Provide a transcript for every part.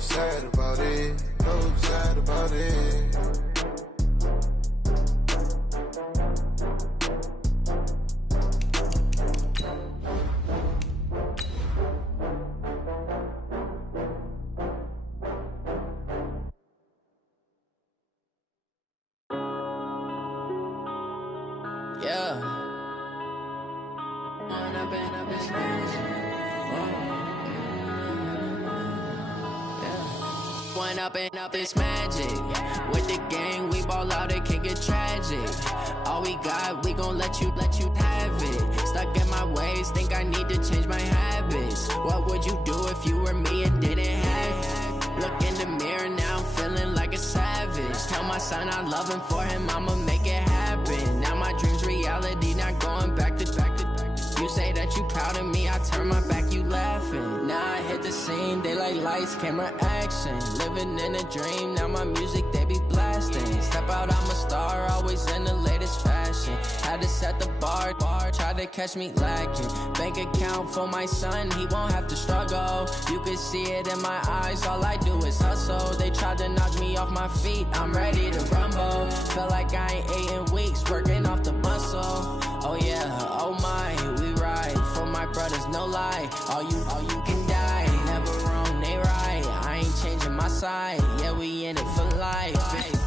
sad about it, so sad about it. Up this magic. With the gang, we ball out, it can get tragic. All we got, we gon' let you have it. Stuck in my ways, think I need to change my habits. What would you do if you were me and didn't have it? Look in the mirror, now I'm feeling like a savage. Tell my son I love him, for him I'ma make it happen. Now my dream's reality, not going back to. You say that you proud of me, I turn my back, you laughing. Now I hit the scene, they like lights, camera, action. Living in a dream, now my music, they be blasting. Step out, I'm a star, always in the latest fashion. Had to set the bar, try to catch me lacking. Bank account for my son, he won't have to struggle. You can see it in my eyes, all I do is hustle. They tried to knock me off my feet, I'm ready to rumble. Feel like I ain't ate in weeks, working off the muscle. Oh yeah, oh my, we ride for my brothers, no lie. All you can die, never wrong, they right. I ain't changing my side, yeah, we in it for life.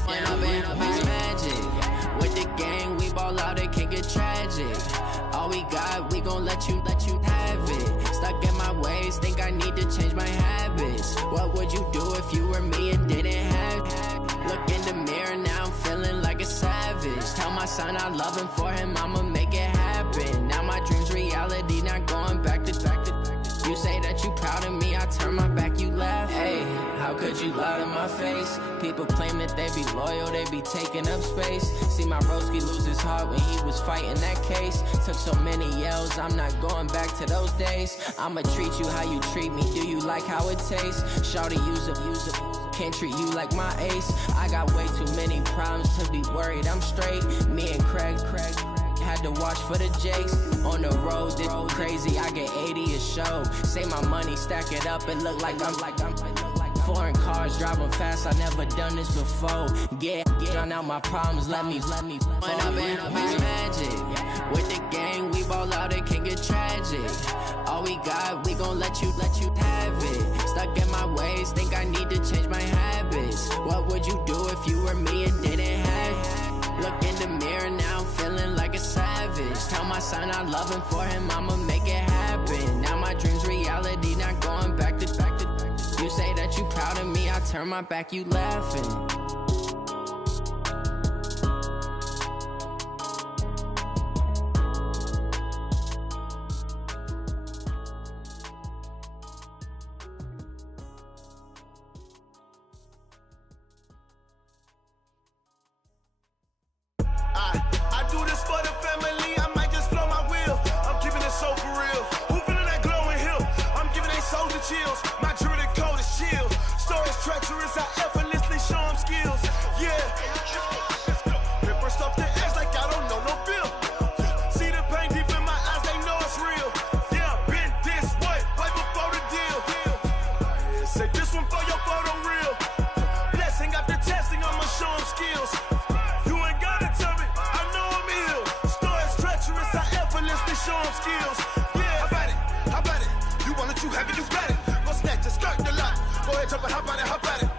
When up it's magic. With the gang, we ball out, it can get tragic. All we got, we gon' let you have it. Stuck in my ways, think I need to change my habits. What would you do if you were me and didn't have it? Look in the mirror, now I'm feeling like a savage. Tell my son I love him, for him I'ma make it happen. Now my dream's reality, not going back to. You say that you proud of me, I turn my back, you laugh. Hey, how could you lie to my face? People claim that they be loyal, they be taking up space. See my broski lose his heart when he was fighting that case. Took so many yells, I'm not going back to those days. I'ma treat you how you treat me, do you like how it tastes? Shawty, use it. Can't treat you like my ace. I got way too many problems to be worried, I'm straight. Me and Craig had to watch for the Jakes. On the road, this crazy, I get 80 a show. Say my money, stack it up, and look like I'm foreign cars, driving fast, I never done this before. Get drown out my problems, let me When up it's magic. With the gang, we ball out, it can get tragic. All we got, we gon' let you have it. Stuck in my ways, think I need to change my habits. What would you do if you were me and didn't have it? Look in the mirror, now I'm feeling like a savage. Tell my son I love him, for him I'ma make it happen. Now my dream's reality, not going back to. You say that you proud of me, I turn my back, you laughing. I do this for the family, I might just blow my wheel. I'm keeping it so for real. Who feeling that glowing hill? I'm giving they soldier chills. My jewelry coat is chill. Stories treacherous, I effortlessly show them skills. Yeah. Paper stuff the edge like I don't know no feel. See the pain deep in my eyes, they know it's real. Yeah, been this way, right before the deal. Say this one for your photo real. Blessing after testing, I'ma show them skills. You ain't gotta tell me, I know I'm ill. Stories treacherous, I effortlessly show them skills. Yeah, how about it? You want it, you have it, you got it. Go snatch it, skirt the lot. Go ahead, jump it, how about it?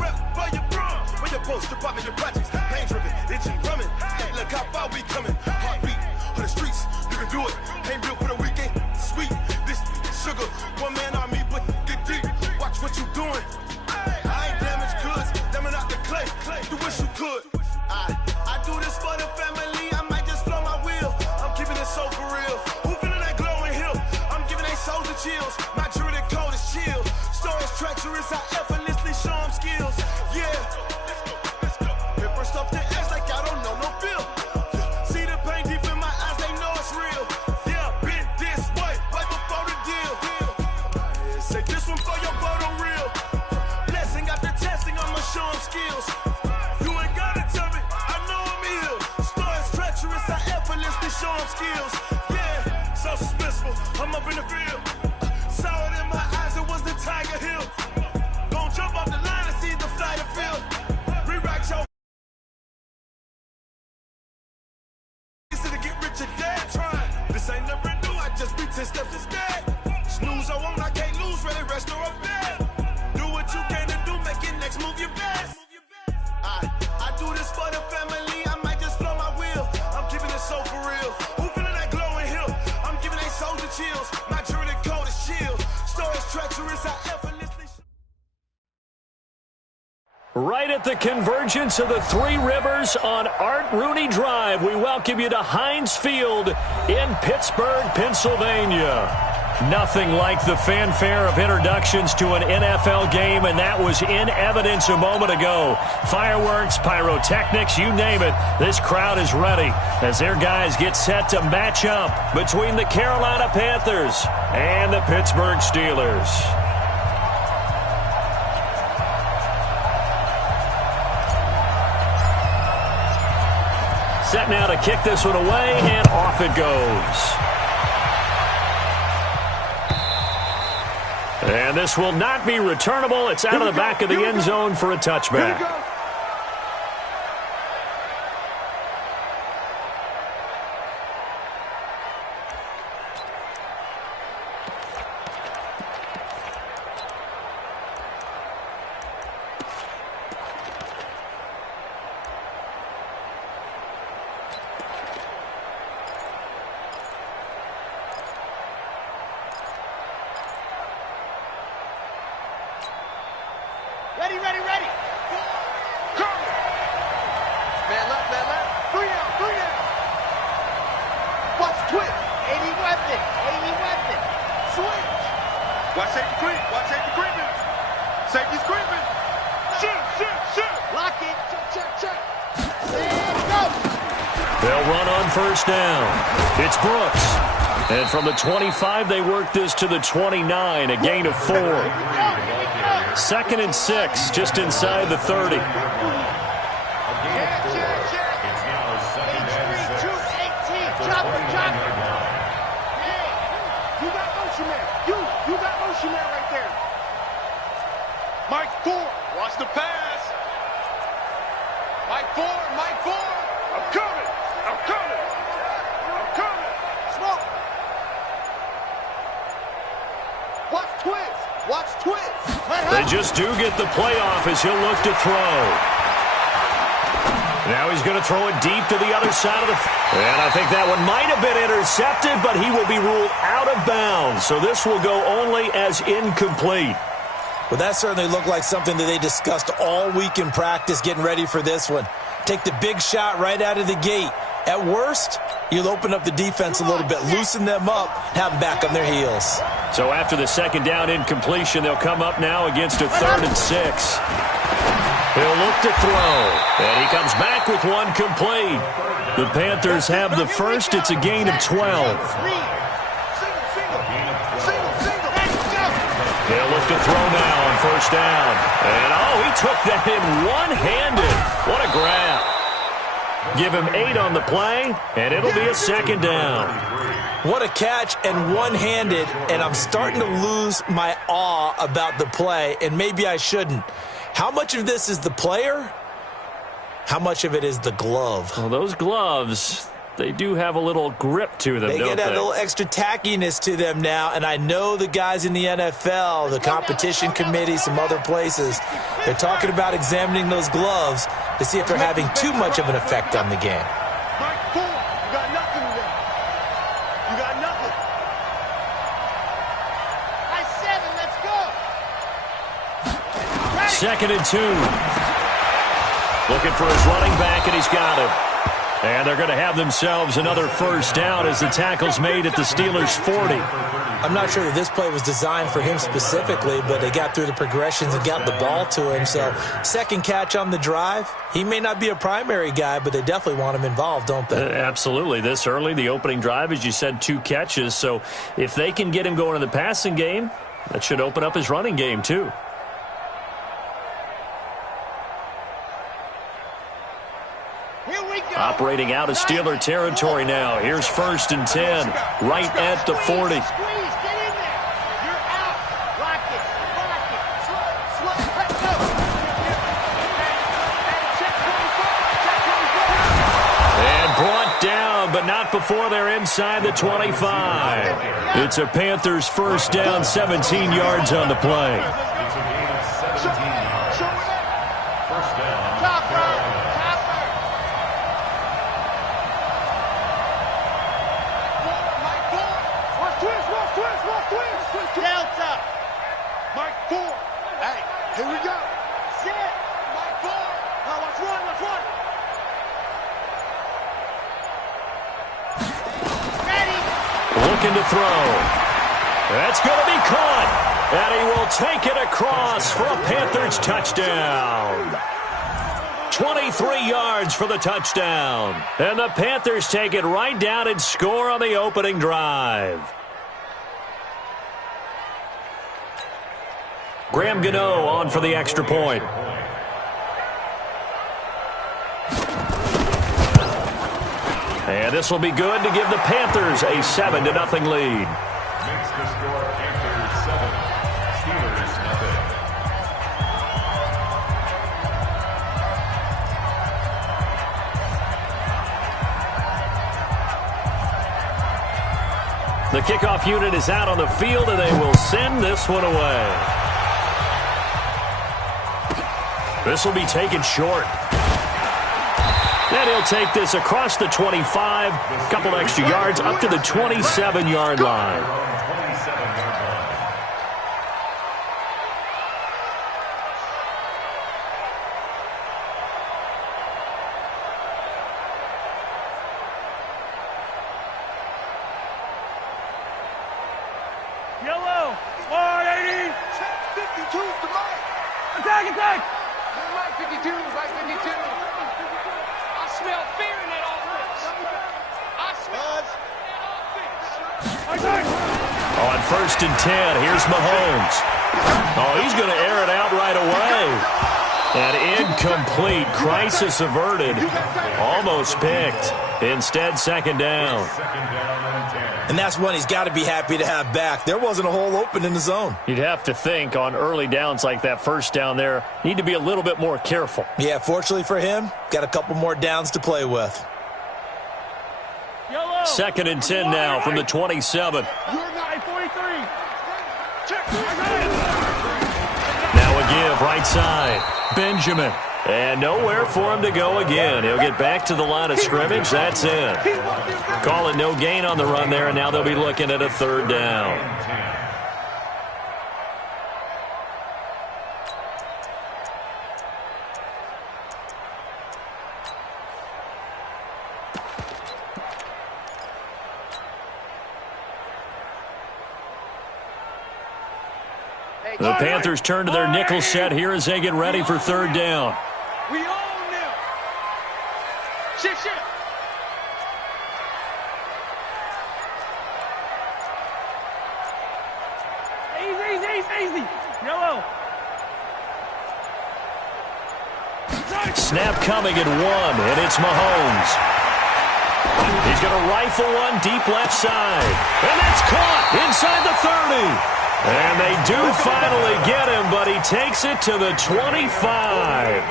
Rep for your bro, for your post, your poppin', your projects. Pain driven, itching, drumming. Look how far we coming. Heartbeat on the streets, you can do it. Ain't built for the weekend, sweet. This sugar, one man army, but get deep. Watch what you doing. I ain't damaged goods, damn out the clay. You wish you could. I do this for the family, I might just blow my wheel. I'm keeping it so for real. Who feeling that glowing hill? I'm giving they souls the chills. My jewelry coat is chill. Stories treacherous, I effortlessly show them skills. Yeah. Paper stuff the edge like I don't know no feel. See the pain deep in my eyes, they know it's real. Yeah, been this way, right before the deal. Say this one for your photo real. Blessing after testing, I'ma show them skills. You ain't gotta tell me, I know I'm ill. Stories treacherous, I effortlessly show them skills. Yeah, so suspenseful, I'm up in the field. Saw it in my eyes, it was the Tiger Hill. Gon' jump is how effortlessly. Right at the convergence of the Three Rivers on Art Rooney Drive, we welcome you to Heinz Field in Pittsburgh, Pennsylvania. Nothing like the fanfare of introductions to an NFL game, and that was in evidence a moment ago. Fireworks, pyrotechnics, you name it. This crowd is ready as their guys get set to match up between the Carolina Panthers and the Pittsburgh Steelers. Set now to kick this one away, and off it goes. And this will not be returnable. It's out of the back of the end zone for a touchback. Ready, ready, ready. Go. Man left. 3 out. Watch twist. 80 weapon. Switch. Watch safety creeping. Safety's creeping. Shoot. Lock it. Check. And go. They'll run on first down. It's Brooks. And from the 25, they work this to the 29, a gain of 4. 2nd and 6, just inside the 30. Check. It's now 2-18. Chopper. Hey, you got motion man. You got motion man right there. Mike Ford, watch the pass. Mike Ford. I'm coming. Smoke. Watch twist. They just do get the playoff as he'll look to throw. Now he's going to throw it deep to the other side of the field. And I think that one might have been intercepted, but he will be ruled out of bounds. So this will go only as incomplete. Well, that certainly looked like something that they discussed all week in practice getting ready for this one. Take the big shot right out of the gate. At worst, you'll open up the defense a little bit, loosen them up, have them back on their heels. So after the second down incompletion, they'll come up now against a 3rd and 6. He'll look to throw, and he comes back with one complete. The Panthers have the first. It's a gain of 12. He'll look to throw now on first down. And, he took that in one-handed. What a grab. Give him 8 on the play, and it'll be a 2nd down. What a catch and one-handed, and I'm starting to lose my awe about the play, and maybe I shouldn't. How much of this is the player? How much of it is the glove? Well, those gloves, they do have a little grip to them, don't they? They get that little extra tackiness to them now, and I know the guys in the NFL, the competition committee, some other places, they're talking about examining those gloves to see if they're having too much of an effect on the game. Mike Ford, you got nothing today. You got nothing. High 7, let's go. 2nd and 2. Looking for his running back, and he's got him. And they're going to have themselves another first down as the tackle's made at the Steelers' 40. I'm not sure that this play was designed for him specifically, but they got through the progressions and got the ball to him. So, 2nd catch on the drive. He may not be a primary guy, but they definitely want him involved, don't they? Absolutely. This early, the opening drive, as you said, 2 catches. So, if they can get him going in the passing game, that should open up his running game, too. Operating out of Steeler territory now. Here's 1st and 10, right at the 40. And brought down, but not before they're inside the 25. It's a Panthers first down, 17 yards on the play. Here we go. Sit. Mike four. Now let's run. Let's run. Ready. Looking to throw. That's going to be caught. And he will take it across for a Panthers touchdown. 23 yards for the touchdown. And the Panthers take it right down and score on the opening drive. Graham Gano on for the extra point. And this will be good to give the Panthers a 7-0 lead. Makes the score Panthers 7, Steelers 0. The kickoff unit is out on the field, and they will send this one away. This will be taken short. And he'll take this across the 25, a couple extra yards, up to the 27-yard line. Yellow. 180. 52 to Mike. Attack, attack. Mike 52. Mike 52. I smell fear in that offense. I smell that offense. On 1st and 10, here's Mahomes. Oh, he's going to air it out right away. And incomplete. Crisis averted. Almost picked. Instead, second down. And that's one he's got to be happy to have back. There wasn't a hole open in the zone. You'd have to think on early downs like that, first down there, need to be a little bit more careful. Yeah, fortunately for him, got a couple more downs to play with. Yellow. 2nd and 10 now from the 27. Now a give, right side. Benjamin. And nowhere for him to go again. He'll get back to the line of scrimmage. That's it. Call it no gain on the run there, and now they'll be looking at a 3rd down. The Panthers turn to their nickel set here as they get ready for 3rd down. We own them. Shift, shift. Easy. Yellow. Snap coming at 1, and it's Mahomes. He's going to rifle one deep left side. And that's caught inside the 30. And they do finally get him, but he takes it to the 25.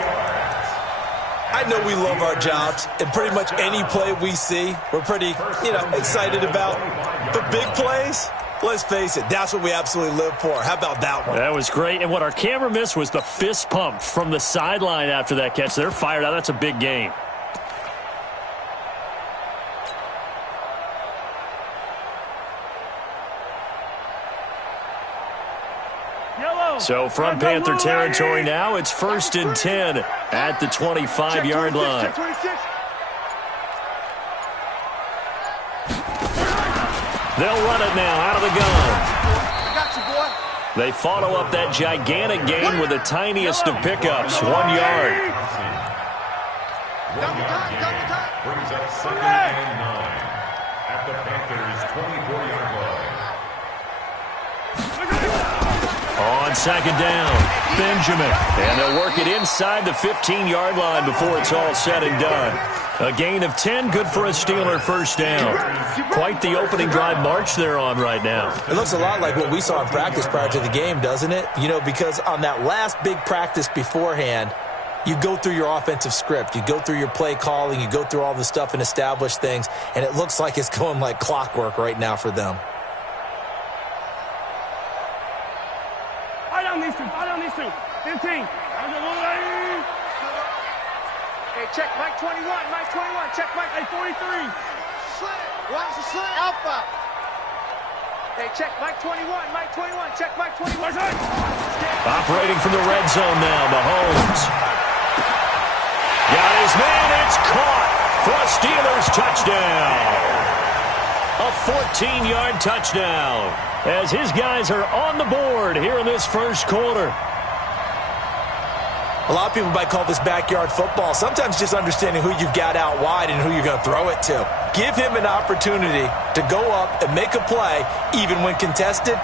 I know we love our jobs, and pretty much any play we see, we're pretty, excited about. The big plays, let's face it, that's what we absolutely live for. How about that one? That was great, and what our camera missed was the fist pump from the sideline after that catch. They're fired out. That's a big game. So from Panther territory now, it's 1st and 10 at the 25-yard line. They'll run it now out of the gun. They follow up that gigantic gain with the tiniest of pickups, 1 yard. 1 yard gain brings up 2nd and 9 at the Panthers' 24-yard line. On 2nd down, Benjamin. And they'll work it inside the 15-yard line before it's all said and done. A gain of 10, good for a Steeler 1st down. Quite the opening drive march they're on right now. It looks a lot like what we saw in practice prior to the game, doesn't it? Because on that last big practice beforehand, you go through your offensive script. You go through your play calling. You go through all the stuff and establish things. And it looks like it's going like clockwork right now for them. Fire down these two. 15. Hey, check Mike 21. Mike 21. Check Mike 43. Watch the slant. Alpha. Hey, check Mike 21. Mike 21. Check Mike 21. Operating from the red zone now, Mahomes. Got his man, it's caught for a Steelers touchdown. A 14-yard touchdown as his guys are on the board here in this first quarter. A lot of people might call this backyard football. Sometimes just understanding who you've got out wide and who you're going to throw it to. Give him an opportunity to go up and make a play, even when contested.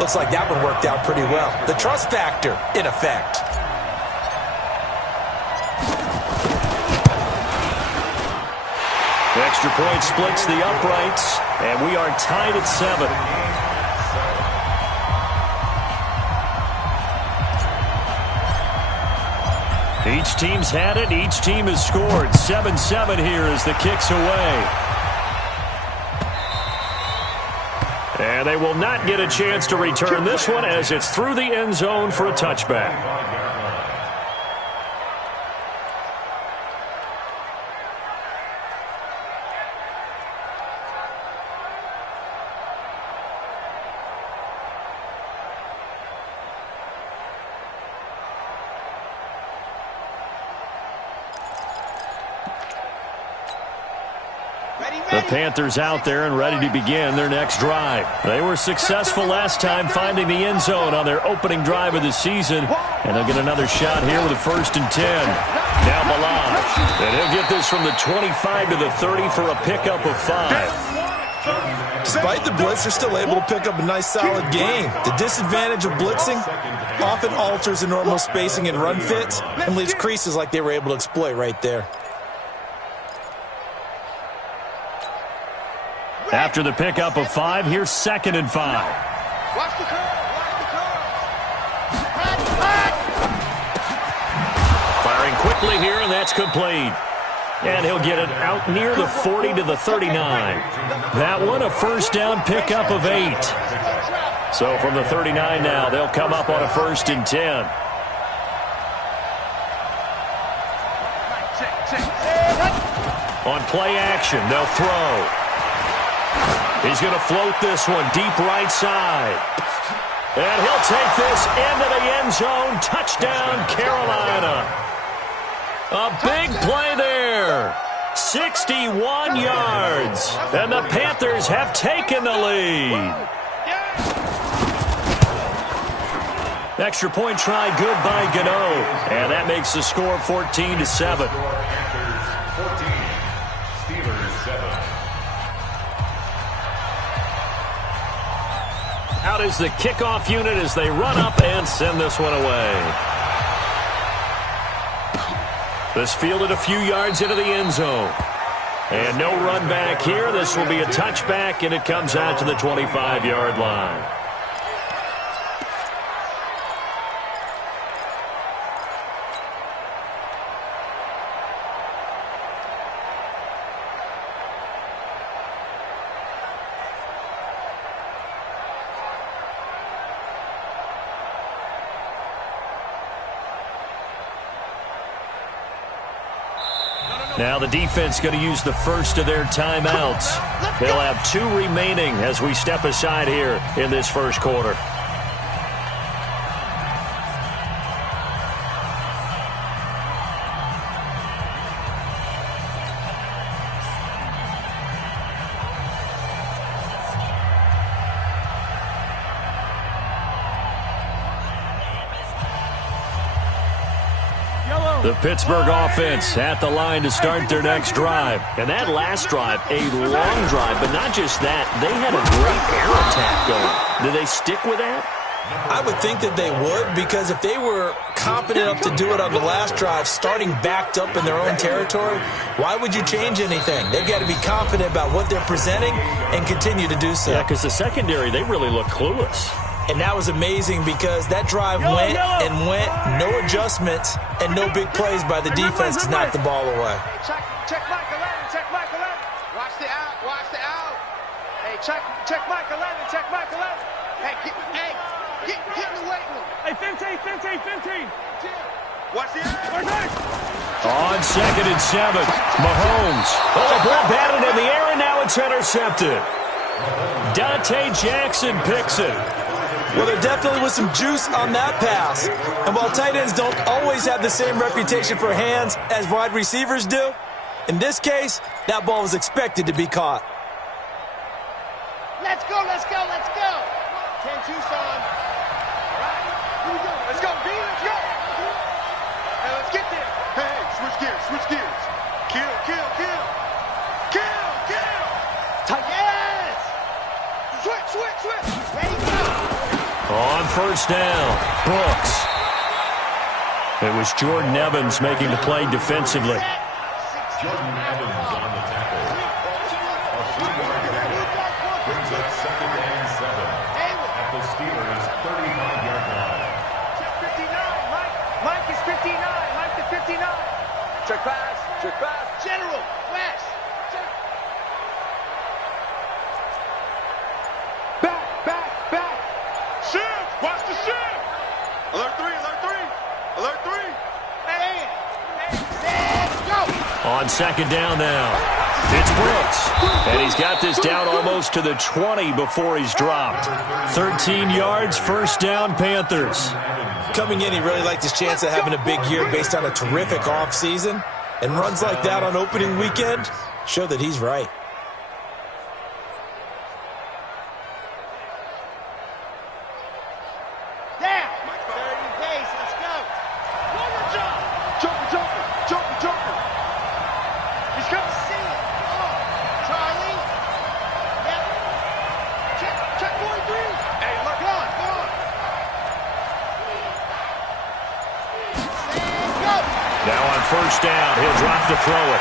Looks like that one worked out pretty well. The trust factor in effect. The extra point splits the uprights, and we are tied at 7. Each team's had it. Each team has scored. 7-7 here as the kick's away. And they will not get a chance to return this one as it's through the end zone for a touchback. The Panthers out there and ready to begin their next drive. They were successful last time finding the end zone on their opening drive of the season, and they'll get another shot here with a 1st and 10. Now Malage, and he'll get this from the 25 to the 30 for a pickup of 5. Despite the blitz, they're still able to pick up a nice solid gain. The disadvantage of blitzing often alters the normal spacing and run fits and leaves creases like they were able to exploit right there. After the pickup of 5, here's 2nd and 5. Watch the curve. Firing quickly here, and that's complete. And he'll get it out near the 40 to the 39. That one, a first down pickup of 8. So from the 39 now, they'll come up on a 1st and 10. On play action, they'll throw. He's going to float this one deep right side. And he'll take this into the end zone. Touchdown, Carolina. A big play there. 61 yards. And the Panthers have taken the lead. Extra point try good by Gano. And that makes the score 14-7. Panthers 14, Steelers 7. Out is the kickoff unit as they run up and send this one away. This fielded a few yards into the end zone. And no run back here. This will be a touchback, and it comes out to the 25-yard line. Now the defense going to use the first of their timeouts. They'll have 2 remaining as we step aside here in this first quarter. The Pittsburgh offense at the line to start their next drive. And that last drive, a long drive, but not just that. They had a great air attack going. Do they stick with that? I would think that they would, because if they were competent enough to do it on the last drive, starting backed up in their own territory, why would you change anything? They've got to be confident about what they're presenting and continue to do so. Yeah, because the secondary, they really look clueless. And that was amazing because that drive went and went, no adjustments, and no big plays by the defense to knock the ball away. Check Michael Lennon, check Michael Lennon. Watch the out, watch the out. Hey, check Michael Lennon, check Michael Lennon. Hey, get in the weight room. Hey, Fintane. Watch the out. On 2nd and 7, Mahomes. Oh, the ball batted in the air, and now it's intercepted. Dante Jackson picks it. Well, there definitely was some juice on that pass. And while tight ends don't always have the same reputation for hands as wide receivers do, in this case, that ball was expected to be caught. Let's go, let's go, let's go. 10-2, son. All right, here we go. Let's go, B, let's go. Hey, let's get there. Hey, switch gears, switch gears. Kill, kill, kill. Kill, kill. Tight ends. Switch, switch, switch. Ready, go. On first down, Brooks. It was Jordan Evans making the play defensively. Jordan Evans on the tackle. A 3-yard gain brings up 2nd and 7 at the Steelers' 35-yard line. Check 59, Mike. Mike is 59. Mike to 59. Check pass, check pass. General, West. Check. Back, back, back. Shift, watch the shift. Alert 3, alert 3. Alert 3. And let's go. On second down now, it's Brooks. And he's got this down almost to the 20 before he's dropped. 13 yards, first down, Panthers. Coming in, he really liked his chance of having a big year based on a terrific offseason. And runs like that on opening weekend show that he's right. Down. 30 days, let's go. One more jump. Jumper, jumper, jumper, jumper. He's coming to see it. Oh, Charlie. Yep. Check, check 43. Hey, look on, go on. And go. Now on first down, he'll drop to throw it.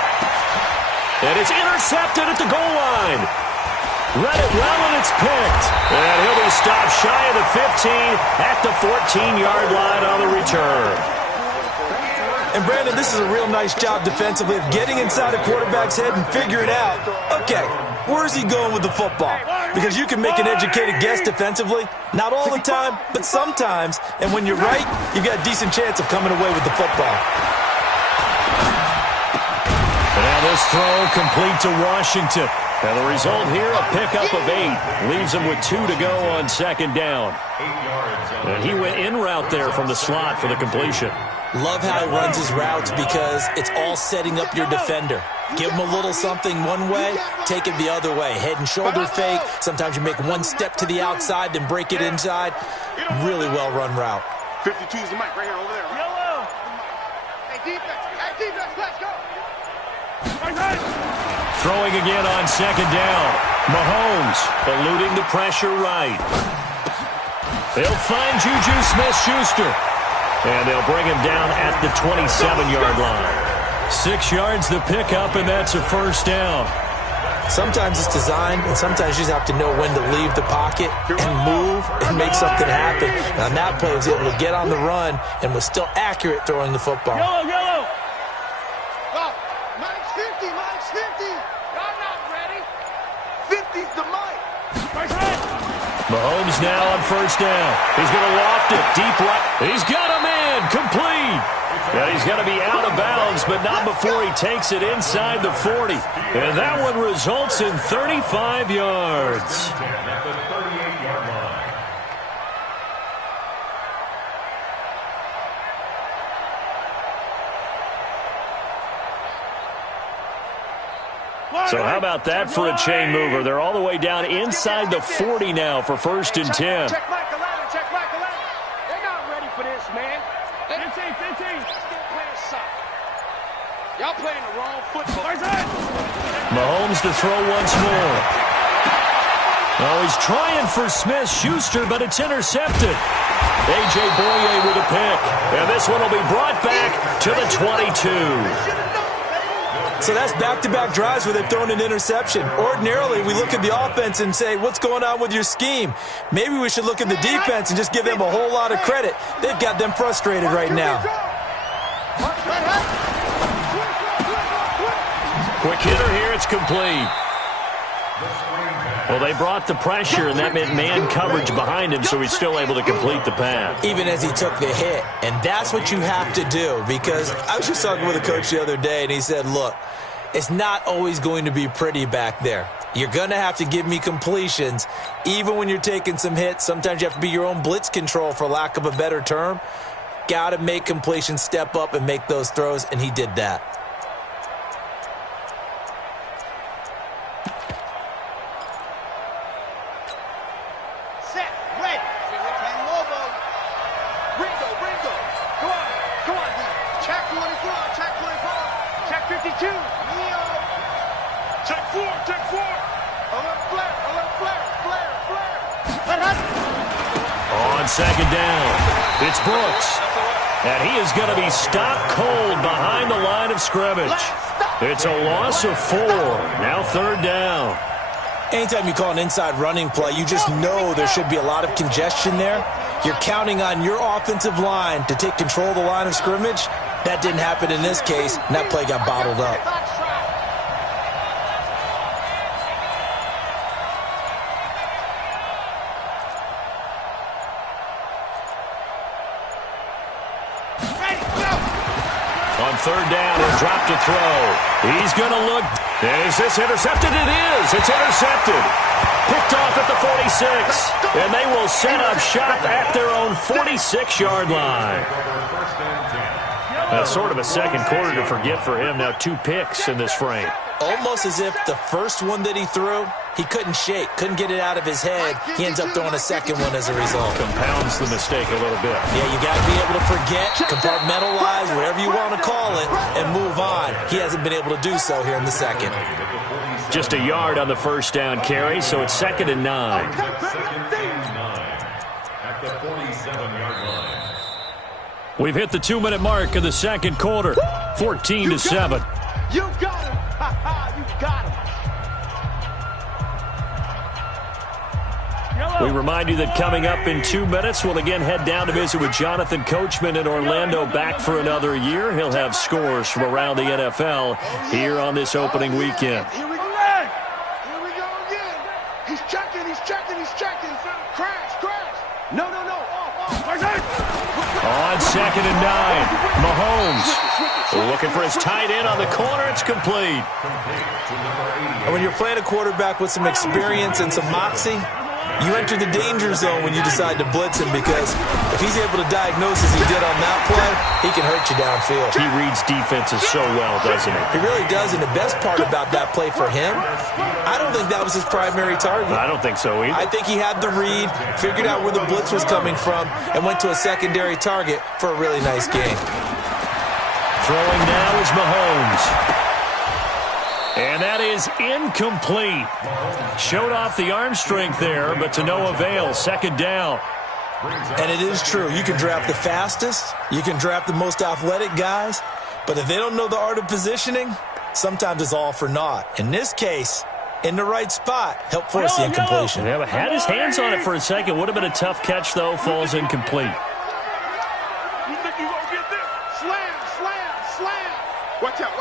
And it's intercepted at the goal line. Read it well, and it's picked. And he'll be stopped shy of the 15 at the 14-yard line on the return. And Brandon, this is a real nice job defensively of getting inside a quarterback's head and figuring out, okay, where's he going with the football? Because you can make an educated guess defensively, not all the time, but sometimes. And when you're right, you've got a decent chance of coming away with the football. And now this throw complete to Washington. And the result here, a pickup of 8. Leaves him with 2 to go on second down. 8 yards. And he went in route there from the slot for the completion. Love how he runs his routes because it's all setting up your defender. Give him a little something one way, take it the other way. Head and shoulder fake. Sometimes you make one step to the outside, then break it inside. Really well-run route. 52 is the mic right here over there. Yellow. Hey, defense, let's go. Throwing again on second down. Mahomes eluding the pressure right. They'll find Juju Smith-Schuster. And they'll bring him down at the 27-yard line. 6 yards the pickup, and that's a first down. Sometimes it's designed, and sometimes you just have to know when to leave the pocket and move and make something happen. Now, on that play, he was able to get on the run and was still accurate throwing the football. Yellow. Oh, Mike's 50, Mike's 50. I'm not ready. 50's the mic. Mahomes now on first down. He's going to loft it deep right. He's got a man complete. And he's going to be out of bounds, but not before he takes it inside the 40. And that one results in 35 yards. At the 38-yard line. So how about that for a chain mover? They're all the way down inside the 40 now for 1st and 10. Check Mike 11, check Mike 11. They're not ready for this, man. 15. Still playing soccer. Y'all playing the wrong football. Mahomes to throw once more. Oh, he's trying for Smith-Schuster, but it's intercepted. A.J. Boye with a pick. And this one will be brought back to the 22. So that's back-to-back drives where they've thrown an interception. Ordinarily, we look at the offense and say, what's going on with your scheme? Maybe we should look at the defense and just give them a whole lot of credit. They've got them frustrated right now. Quick hitter here, it's complete. Well, they brought the pressure, and that meant man coverage behind him, so he's still able to complete the pass. Even as he took the hit. And that's what you have to do, because I was just talking with a coach the other day, and he said, look, It's not always going to be pretty back there. You're going to have to give me completions, even when you're taking some hits. Sometimes you have to be your own blitz control, for lack of a better term. Got to make completions, step up, and make those throws, and he did that. Set, ready. Ringo. Come on, check 24, check 24, check 52. Neo. Check 4. Alert flare. On second down, it's Brooks. And he is going to be stopped cold behind the line of scrimmage. It's a loss of 4. Now third down. Anytime you call an inside running play, you just know there should be a lot of congestion there. You're counting on your offensive line to take control of the line of scrimmage. That didn't happen in this case, and that play got bottled up. On third down, he'll drop to throw. He's going to look. Is this intercepted? It is. It's intercepted. Picked off at the 46. And they will set up shop at their own 46-yard line. That's sort of a second quarter to forget for him. Now 2 picks in this frame. Almost as if the first one that he threw, he couldn't shake, couldn't get it out of his head. He ends up throwing a second one as a result. Compounds the mistake a little bit. Yeah, you got to be able to forget, compartmentalize, whatever you want to call it, and move on. He hasn't been able to do so here in the second. Just a yard on the first down carry, so it's 2nd and 9. At the 47-yard line. We've hit the 2-minute mark of the second quarter. 14-7. You got him. You got him. We remind you that coming up in 2 minutes, we'll again head down to visit with Jonathan Coachman in Orlando, back for another year. He'll have scores from around the NFL here on this opening weekend. Here we go again. He's checking. Crash. No. On 2nd and 9, Mahomes looking for his tight end on the corner. It's complete. And when you're playing a quarterback with some experience and some moxie, you enter the danger zone when you decide to blitz him, because if he's able to diagnose as he did on that play, he can hurt you downfield. He reads defenses so well, doesn't he? He really does, and the best part about that play for him, I don't think that was his primary target. I don't think so either. I think he had the read, figured out where the blitz was coming from, and went to a secondary target for a really nice game. Throwing now is Mahomes. And that is incomplete. Showed off the arm strength there, but to no avail. 2nd down. And it is true. You can draft the fastest. You can draft the most athletic guys. But if they don't know the art of positioning, sometimes it's all for naught. In this case, in the right spot, helped force the incompletion. Yeah, but had his hands on it for a second. Would have been a tough catch, though. Falls incomplete. You think you gonna get this? Slam. Watch out.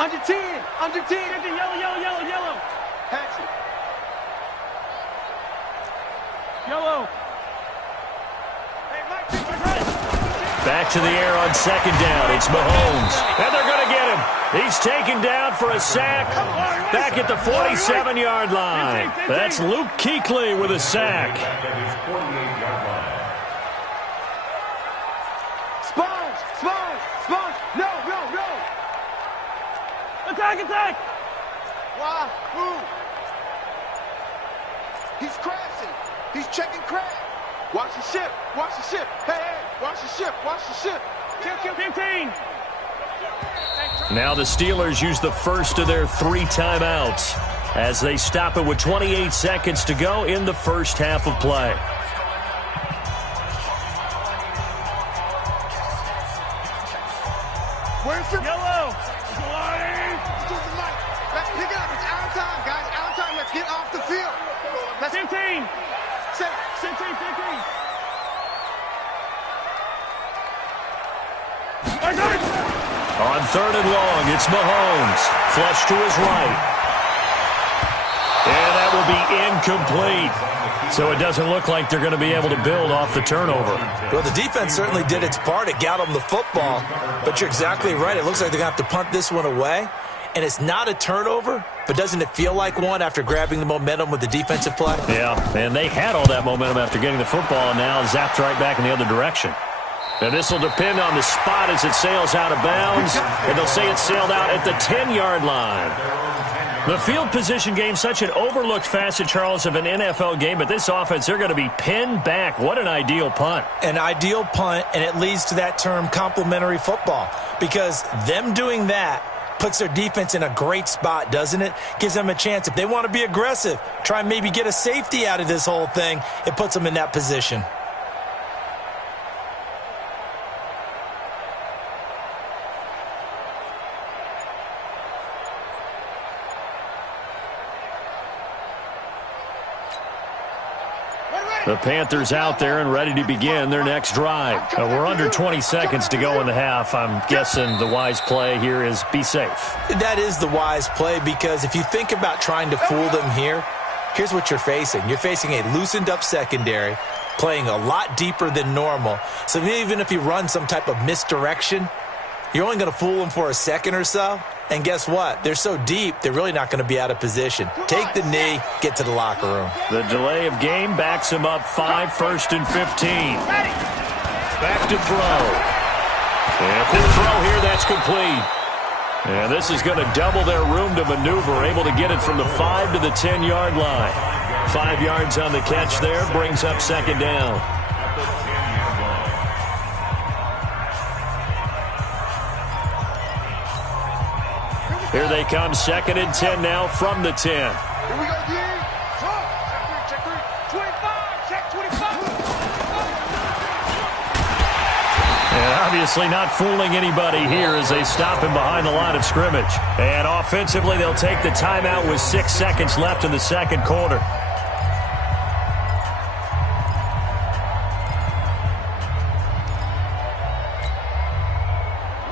Under 10. Yellow. Patsy. Yellow. Back to the air on 2nd down. It's Mahomes. And they're going to get him. He's taken down for a sack back at the 47-yard line. That's Luke Kuechly with a sack. Sponge. No. Attack. Why? Who? He's crashing. He's checking crash. Watch the ship. Hey, watch the ship. Kill 15. Now the Steelers use the first of their 3 timeouts as they stop it with 28 seconds to go in the first half of play. Where's your yellow? Let's pick it up. It's out of time, guys. Out of time. Let's get off the field. That's 15. 15. On 3rd and long, it's Mahomes. Flush to his right. And that will be incomplete. So it doesn't look like they're going to be able to build off the turnover. Well, the defense certainly did its part. It got them the football. But you're exactly right. It looks like they're going to have to punt this one away. And it's not a turnover, but doesn't it feel like one after grabbing the momentum with the defensive play? Yeah, and they had all that momentum after getting the football, and now zapped right back in the other direction. And this will depend on the spot as it sails out of bounds, and they'll say it sailed out at the 10-yard line. The field position game, such an overlooked facet, Charles, of an NFL game, but this offense, they're going to be pinned back. What an ideal punt. An ideal punt, and it leads to that term complementary football, because them doing that puts their defense in a great spot, doesn't it? Gives them a chance. If they want to be aggressive, try and maybe get a safety out of this whole thing, it puts them in that position. The Panthers out there and ready to begin their next drive. We're under 20 seconds to go in the half. I'm guessing the wise play here is be safe. That is the wise play, because if you think about trying to fool them here, here's what you're facing. You're facing a loosened up secondary, playing a lot deeper than normal. So even if you run some type of misdirection, you're only going to fool them for a second or so. And guess what? They're so deep, they're really not going to be out of position. Take the knee, get to the locker room. The delay of game backs him up 5, 1st and 15. Back to throw. And the throw here, that's complete. And this is going to double their room to maneuver, able to get it from the 5 to the 10-yard line. 5 yards on the catch there, brings up 2nd down. Here they come, 2nd and 10 now from the 10. Here we go, D. Check 3, 25, check 25. And obviously not fooling anybody here as they stop him behind the line of scrimmage. And offensively, they'll take the timeout with 6 seconds left in the second quarter.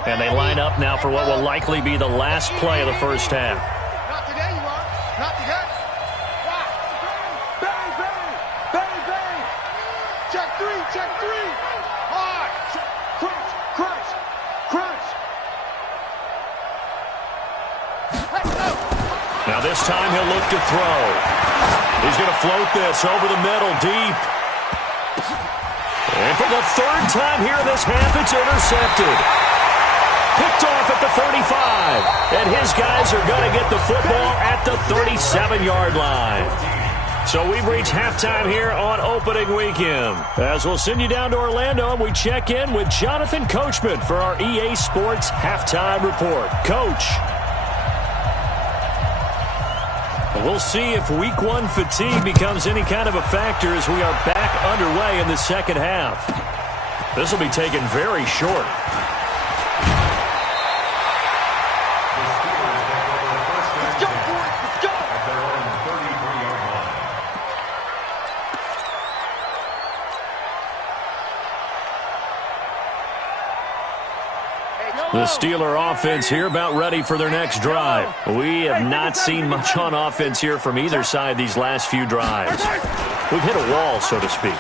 And they line up now for what will likely be the last play of the first half. Not today, you are. Not today. Bang, bang, bang, bang. Check 3, check 3. Hard. Crunch, crunch, crunch. Let's go. Now this time he'll look to throw. He's going to float this over the middle, deep. And for the 3rd time here in this half, it's intercepted. Picked off at the 35. And his guys are going to get the football at the 37-yard line. So we've reached halftime here on opening weekend. As we'll send you down to Orlando, and we check in with Jonathan Coachman for our EA Sports Halftime Report. Coach. We'll see if Week 1 fatigue becomes any kind of a factor as we are back underway in the second half. This will be taken very short. The Steeler offense here about ready for their next drive. We have not seen much on offense here from either side these last few drives. We've hit a wall, so to speak.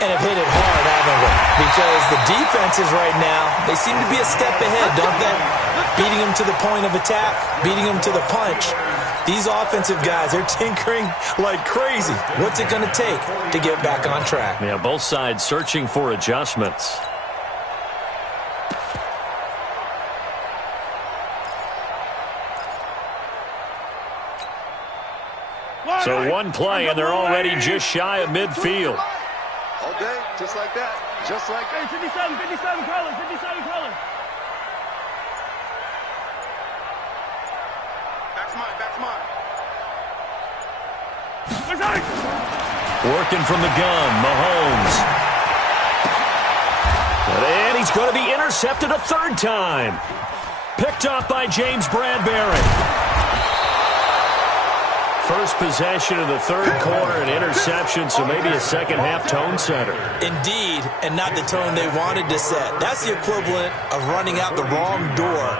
And have hit it hard, haven't we? Because the defenses right now, they seem to be a step ahead, don't they? Beating them to the point of attack, beating them to the punch. These offensive guys, they're tinkering like crazy. What's it going to take to get back on track? Yeah, both sides searching for adjustments. So one play, and they're already just shy of midfield. All day, just like that. Just like that. 57, color, 57, color. Back's mine. Working from the gun, Mahomes. And he's going to be intercepted a 3rd time. Picked up by James Bradbury. First possession of the 3rd quarter, an interception, so maybe a second-half tone setter. Indeed, and not the tone they wanted to set. That's the equivalent of running out the wrong door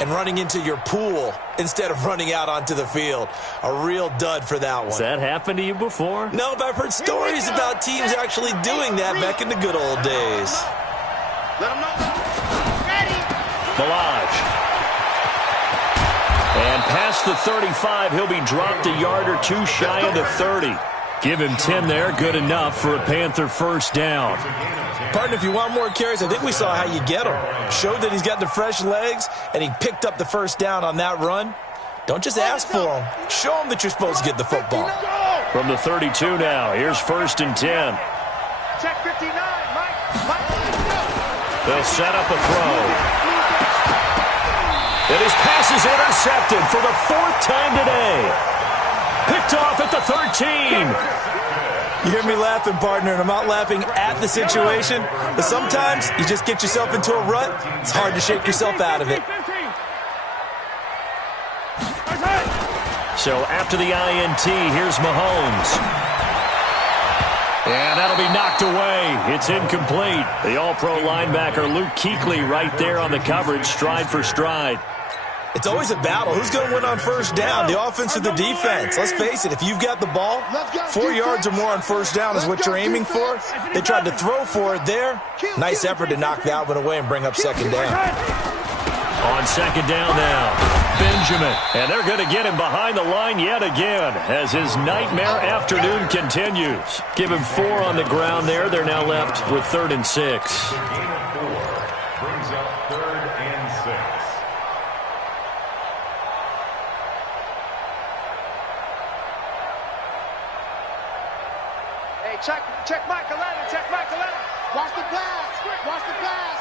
and running into your pool instead of running out onto the field. A real dud for that one. Has that happened to you before? No, but I've heard stories about teams actually doing that back in the good old days. Let them know. Ready. Milage. And past the 35, he'll be dropped a yard or two shy of the 30. Give him 10 there, good enough for a Panther first down. Partner, if you want more carries, I think we saw how you get him. Showed that he's got the fresh legs, and he picked up the first down on that run. Don't just ask for him. Show him that you're supposed to get the football. From the 32 now, here's 1st and 10. Check 59, Mike. They'll set up a throw. And his pass is intercepted for the 4th time today. Picked off at the 13. You hear me laughing, partner, and I'm not laughing at the situation, but sometimes you just get yourself into a rut. It's hard to shake yourself out of it. So after the INT, here's Mahomes. And that'll be knocked away. It's incomplete. The all-pro linebacker Luke Kuechly right there on the coverage, stride for stride. It's always a battle. Who's going to win on first down, the offense or the defense? Let's face it, if you've got the ball, 4 yards or more on first down is what you're aiming for. They tried to throw for it there. Nice effort to knock that one away and bring up second down. On second down now, Benjamin. And they're going to get him behind the line yet again as his nightmare afternoon continues. Give him 4 on the ground there. They're now left with 3rd and 6. Brings up 3rd and 6. Check Mike 11. Check Mike 11. Watch the pass. Watch the pass.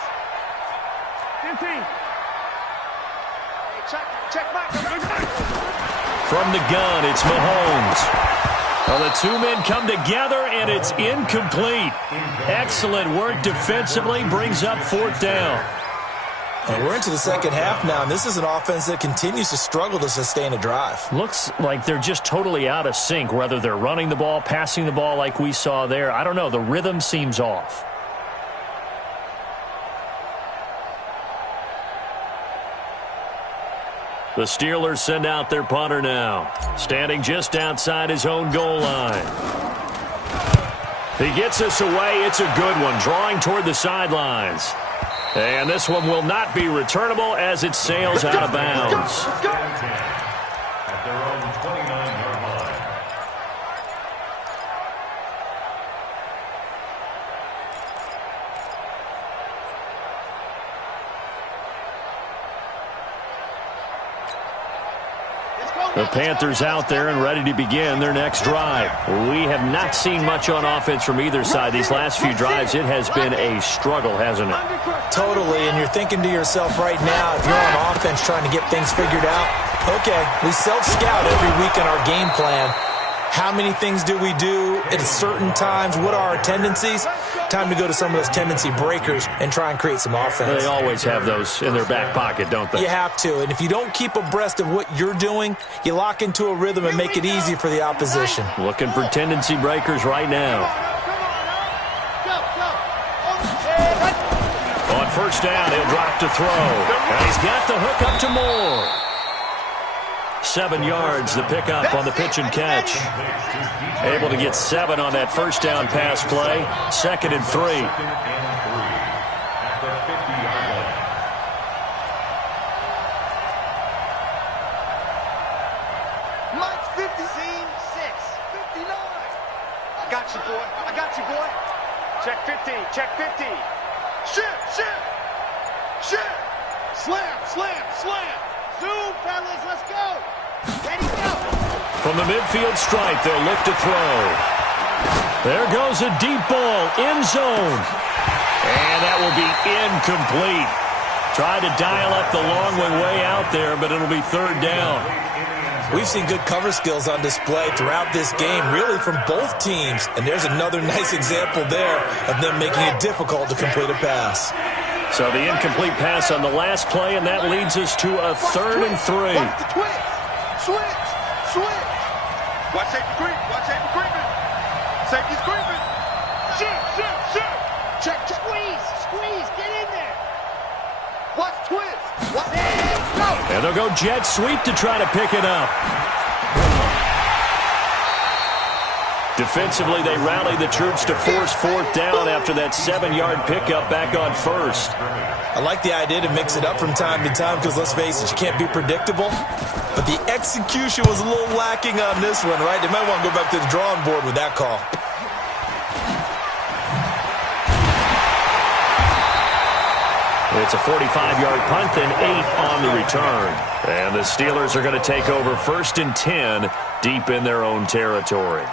15. Hey, check Mike. From the gun, it's Mahomes. Well, the two men come together, and it's incomplete. Excellent work defensively. Brings up 4th down. And we're into the second half now, and this is an offense that continues to struggle to sustain a drive. Looks like they're just totally out of sync, whether they're running the ball, passing the ball like we saw there. I don't know. The rhythm seems off. The Steelers send out their punter now, standing just outside his own goal line. He gets us away. It's a good one, drawing toward the sidelines. And this one will not be returnable as it sails out of bounds. At their own 29-yard line. The Panthers out there and ready to begin their next drive. We have not seen much on offense from either side. These last few drives, it has been a struggle, hasn't it? Totally, and you're thinking to yourself right now, if you're on offense trying to get things figured out, okay, we self-scout every week in our game plan. How many things do we do at certain times? What are our tendencies? Time to go to some of those tendency breakers and try and create some offense. They always have those in their back pocket, don't they? You have to, and if you don't keep abreast of what you're doing, you lock into a rhythm and make it easy for the opposition. Looking for tendency breakers right now. On first down, he'll drop to throw. And he's got the hook up to Moore. 7 yards, the pickup on the pitch and catch. Able to get 7 on that first down pass play. 2nd and 3. At the 50-yard line. Mike's 50. 59. I got you, boy. I got you, boy. Check 50. Check 50. Shit. Slam. Zoom, fellas. Let's go. Ready, go. From the midfield stripe, they'll look to throw. There goes a deep ball, end zone. And that will be incomplete. Tried to dial up the long one way out there, but it'll be 3rd down. We've seen good cover skills on display throughout this game, really from both teams. And there's another nice example there of them making it difficult to complete a pass. So the incomplete pass on the last play, and that leads us to a 3rd and 3. Watch the twitch. Switch. Watch safety creeping. Safety's creeping. Shit. Check. Squeeze. Get in there. Watch twist. Go. And they'll go jet sweep to try to pick it up. Defensively, they rally the troops to force fourth down after that 7-yard pickup back on first. I like the idea to mix it up from time to time because, let's face it, you can't be predictable. But the execution was a little lacking on this one, right? They might want to go back to the drawing board with that call. It's a 45-yard punt and 8 on the return. And the Steelers are going to take over 1st and 10 deep in their own territory.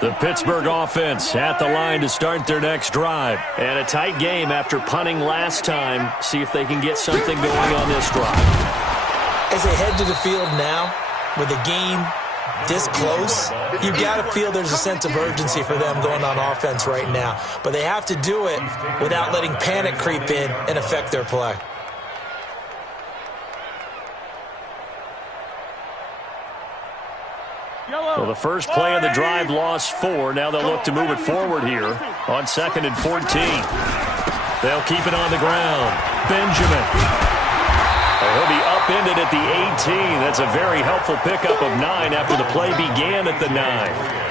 The Pittsburgh offense at the line to start their next drive. And a tight game after punting last time. See if they can get something going on this drive. As they head to the field now, with the game this close, you've got to feel there's a sense of urgency for them going on offense right now. But they have to do it without letting panic creep in and affect their play. Well, the first play of the drive lost 4. Now they'll look to move it forward here on 2nd and 14. They'll keep it on the ground. Benjamin. He'll be upended at the 18. That's a very helpful pickup of 9 after the play began at the 9.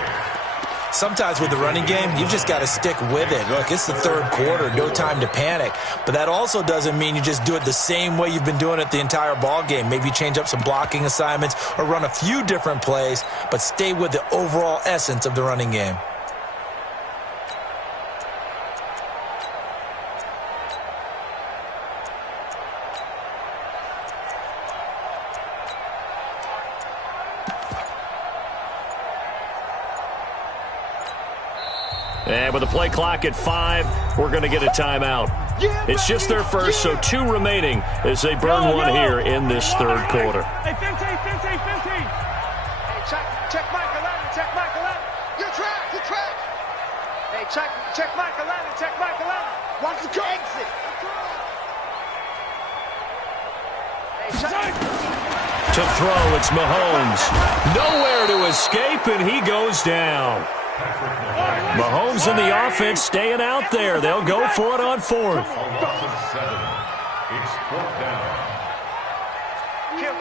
Sometimes with the running game, you've just got to stick with it. Look, it's the 3rd quarter, no time to panic. But that also doesn't mean you just do it the same way you've been doing it the entire ball game. Maybe change up some blocking assignments or run a few different plays, but stay with the overall essence of the running game. And with the play clock at 5, we're going to get a timeout. It's just their first, so 2 remaining as they burn one here in this 3rd quarter. Hey, Fenty. Hey, check Mike 11, check Mike 11. Good track. Hey, check Mike 11, check Mike 11. Watch the exit. Hey, check. To throw, it's Mahomes. Nowhere to escape, and he goes down. Mahomes and the offense staying out there. They'll go for it on 4th. A loss of 7. It's 4th down. Kill.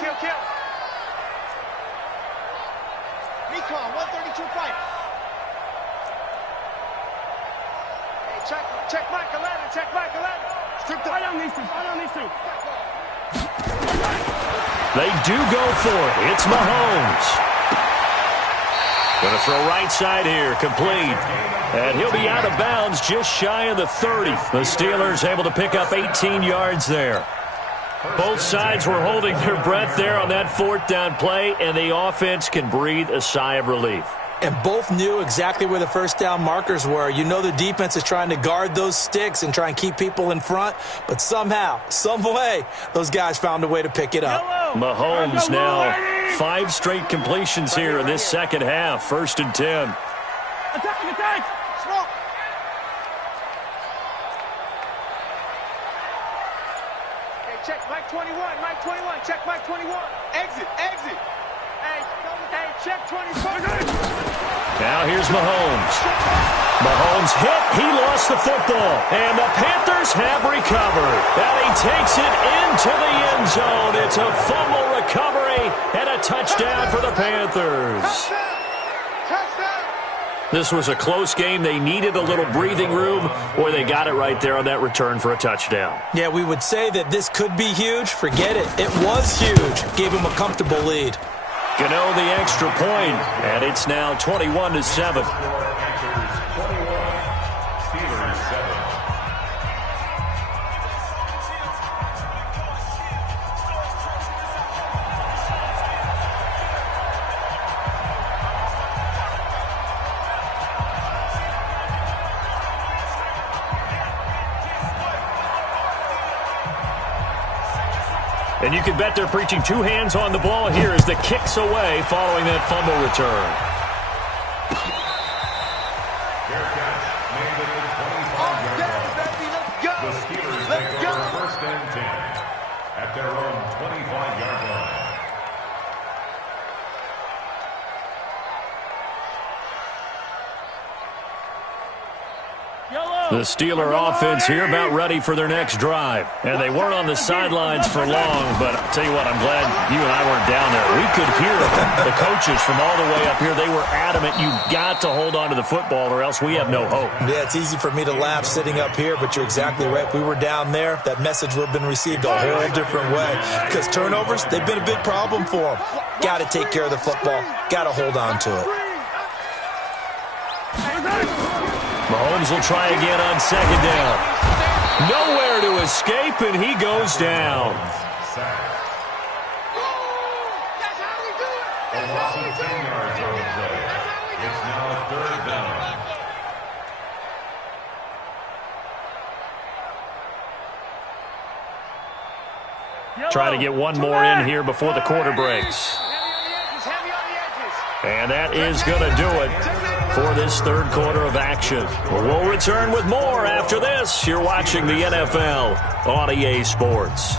Recon, 132 fight. Hey, check Mike 11, check Mike 11. Strip the... I don't need to. They do go for it. It's Mahomes. Going to throw right side here, complete. And he'll be out of bounds just shy of the 30. The Steelers able to pick up 18 yards there. Both sides were holding their breath there on that 4th down play, and the offense can breathe a sigh of relief. And both knew exactly where the 1st down markers were. You know the defense is trying to guard those sticks and try and keep people in front, but somehow, some way, those guys found a way to pick it up. Mahomes now 5 straight completions here in this 2nd half. 1st and 10. Attack! Smoke! Hey, check Mike 21, check Mike 21. Exit! Hey, check 24. Now here's Mahomes. Mahomes hit. He lost the football. And the Panthers have recovered. And he takes it into the end zone. It's a fumble recovery and a touchdown for the Panthers. This was a close game. They needed a little breathing room, or they got it right there on that return for a touchdown. Yeah, we would say that this could be huge. Forget it. It was huge. Gave him a comfortable lead. Gano the extra point, and it's now 21-7. And you can bet they're preaching 2 hands on the ball here as the kick's away following that fumble return. Fair catch made at the 25-yard line. The Steelers take over 1st and 10 at their own 25-yard line. The Steeler offense here about ready for their next drive. And they weren't on the sidelines for long, but I'll tell you what, I'm glad you and I weren't down there. We could hear the coaches from all the way up here. They were adamant, you've got to hold on to the football or else we have no hope. Yeah, it's easy for me to laugh sitting up here, but you're exactly right. If we were down there, that message would have been received a whole different way. Because turnovers, they've been a big problem for them. Got to take care of the football. Got to hold on to it. Mahomes will try again on second down. Nowhere to escape, and he goes down. A loss of 10 yards on the play. It's now third down. Try to get one more in here before the quarter breaks. And that is going to do it for this third quarter of action. We'll return with more after this. You're watching the NFL on EA Sports.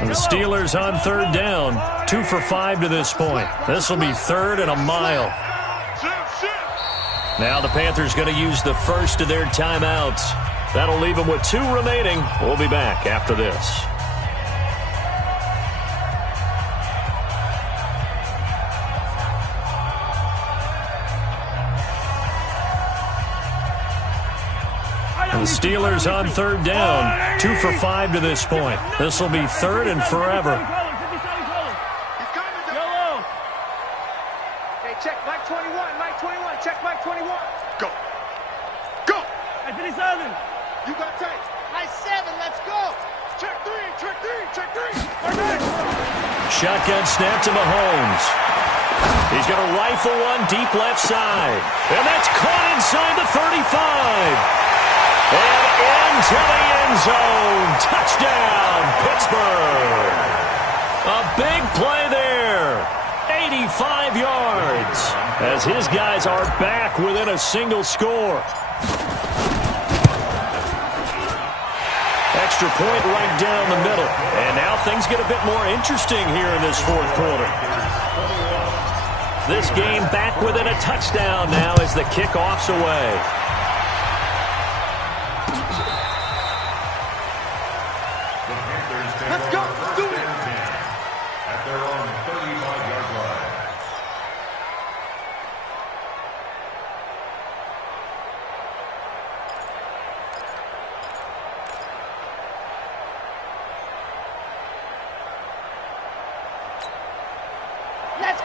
And the Steelers on third down, 2 for 5 to this point. This will be third and a mile. Now the Panthers going to use the first of their timeouts. That'll leave them with 2 remaining. We'll be back after this. The Steelers on third down, 2 for 5 to this point. This will be third and forever. Hey, check Mike 21, Mike 21, check Mike 21. Go. Go. I 37. You got tight. I 7, let's go. Check 3, check 3, check 3. Shotgun snap to Mahomes. He's going to rifle one deep left side. And that's caught inside the 35. And into the end zone. Touchdown, Pittsburgh. A big play there. 85 yards. As his guys are back within a single score. Extra point right down the middle. And now things get a bit more interesting here in this fourth quarter. This game back within a touchdown now as the kickoff's away. Let's go. Do it. At their own 35-yard line.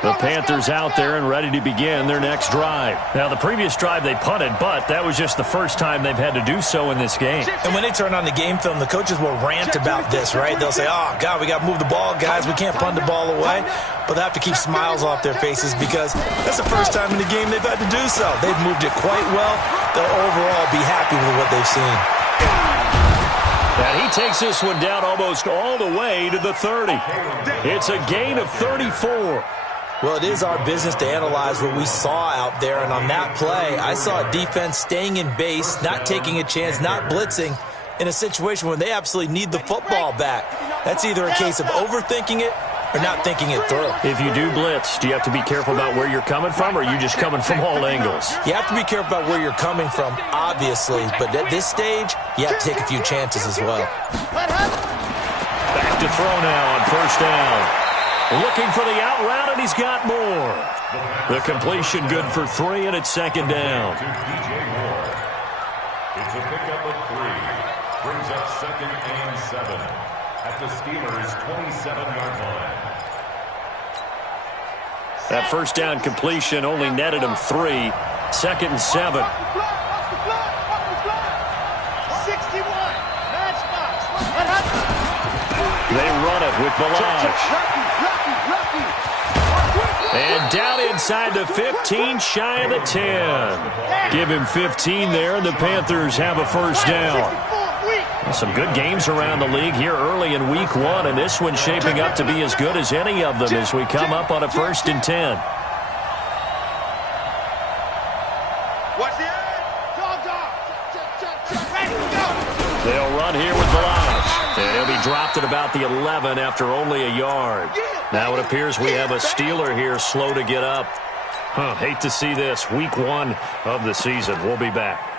The Panthers out there and ready to begin their next drive. Now, the previous drive they punted, but that was just the first time they've had to do so in this game. And when they turn on the game film, the coaches will rant about this, right? They'll say, oh, God, we got to move the ball, guys. We can't punt the ball away. But they have to keep smiles off their faces because that's the first time in the game they've had to do so. They've moved it quite well. They'll overall be happy with what they've seen. And he takes this one down almost all the way to the 30. It's a gain of 34. Well, it is our business to analyze what we saw out there, and on that play, I saw a defense staying in base, not taking a chance, not blitzing, in a situation where they absolutely need the football back. That's either a case of overthinking it or not thinking it through. If you do blitz, do you have to be careful about where you're coming from, or are you just coming from all angles? You have to be careful about where you're coming from, obviously, but at this stage, you have to take a few chances as well. Back to throw now on first down. Looking for the out route, and he's got more. The completion good for 3, and it's second down. To DJ Moore. It's a pickup of 3. Brings up second and 7 at the Steelers' 27-yard line. That first down completion only netted him 3. Second and 7. 61. Matchbox. They run it with Balaj. And down inside the 15, shy of the 10. Give him 15 there, and the Panthers have a first down. Some good games around the league here early in week 1, and this one's shaping up to be as good as any of them as we come up on a 1st and 10. They'll run here with Balaj. And he'll be dropped at about the 11 after only a yard. Now it appears we have a Steeler here slow to get up. Hate to see this. Week 1 of the season. We'll be back.